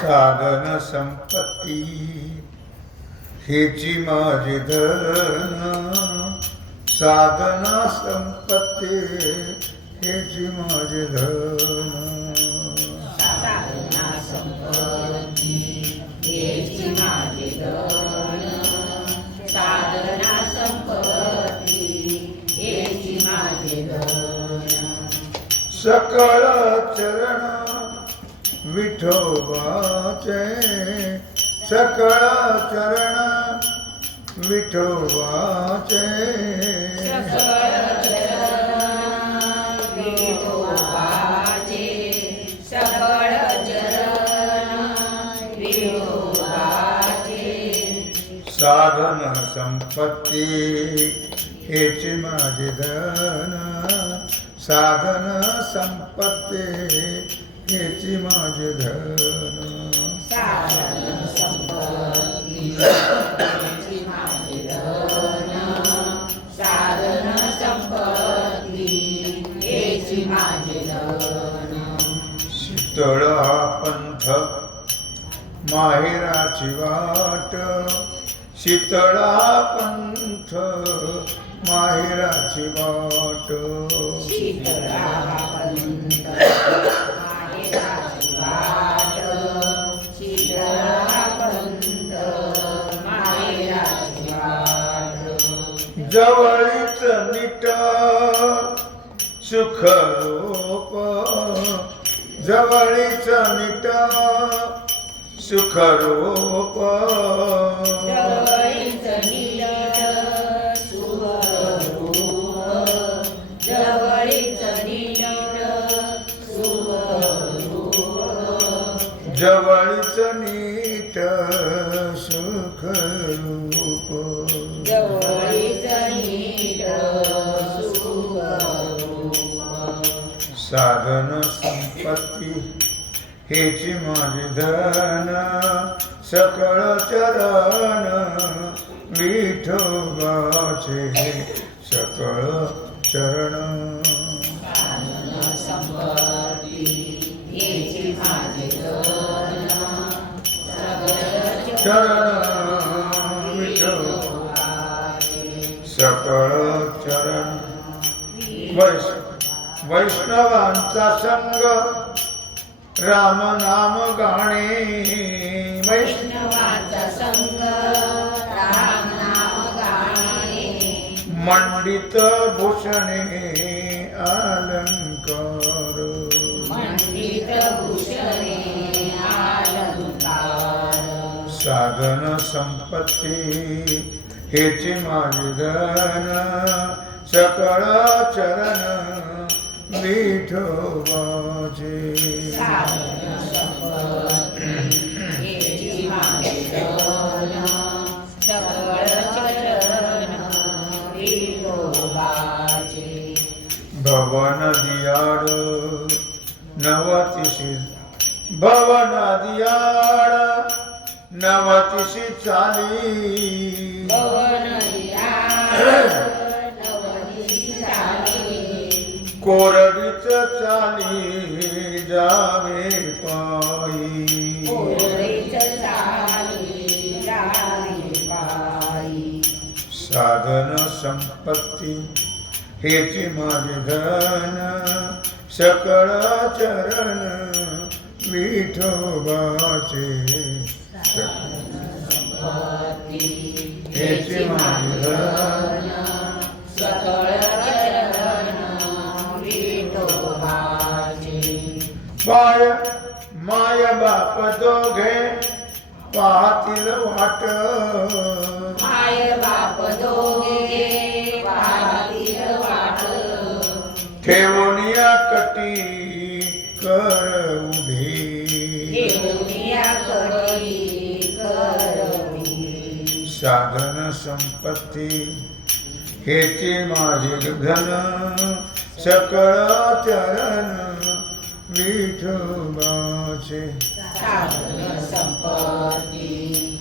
साधन संपत्ती हेची माझी धन साधन संपत्ती हेची माझी धन। साधना संपत्ती सकळ चरण विठोबाचे सकळ चरण विठोबाचे सकळ चरण विठोबाचे सकळ चरण विठोबाचे साधन साधन संपत्ती हेची माझे धन. साधन संपत्ती हेची माझे धन. साधन संपत्ती हेची माझे धन. शीतळ पंथ माहेराची वाट. शीतळ पंथ माहेराची वाट. जवळीच माहेराची सुख रूप. जवळीच नीट सुखरूप जवळीच नीट साधन संपत्ती हेची माझी धन सकळ चरण विठोबाचे सकळ चरण. चरण विठो सकळ चरण. वैष वैष्णवांचा संग राम नाम गाणे। वैष्णव वैष्णवाचा संग राम नाम गाणे। मंडित भूषणे अलंकार। मंडित भूषणे अलंकार। साधन संपत्ती हेची माझी धन। सकळ चरण विठोबाचे भवन दियाड नवतिशी भवन दियाड नवतिशी चाली. भवन दियाड कोरडीच चाली जावे पायी. साधन संपत्ती हेची माझे धन सकळ चरण विठोबाचे. हेची माझे धन सकळ पाय माय बाप दोघे पाहतील वाट. माय बाप दोघे पाहतील वाट. ठेवूनिया कटी कर उभी. साधन संपत्ती हेची माझे धन सकळ चरण विठोबाचे संपत्ती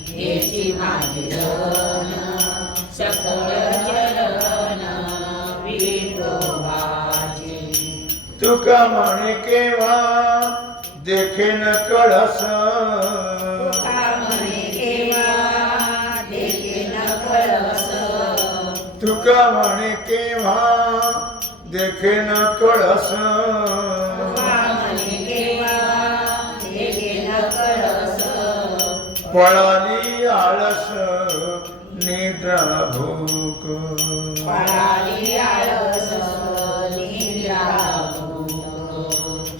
हेची माझी धन सकळ चलन विठोबाचे. तुका म्हणे केव्हा देखे न कळस? तुका म्हणे केव्हा देखे न कळस? पळाली आळस निद्रा भूक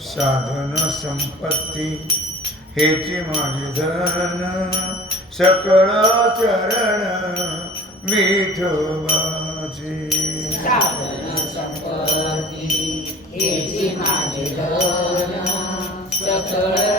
साधन संपत्ती हेची माझे धन. सकळ चरण विठोबाचे. साधन संपत्ती हेची माझे धन. सकळ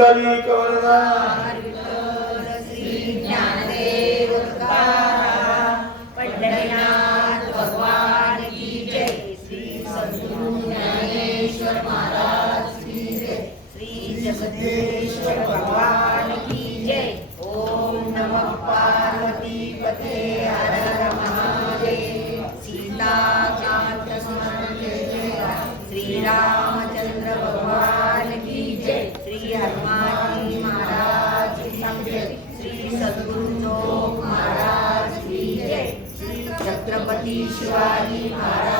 ఉండనీకవలనా शिवाजी महाराज.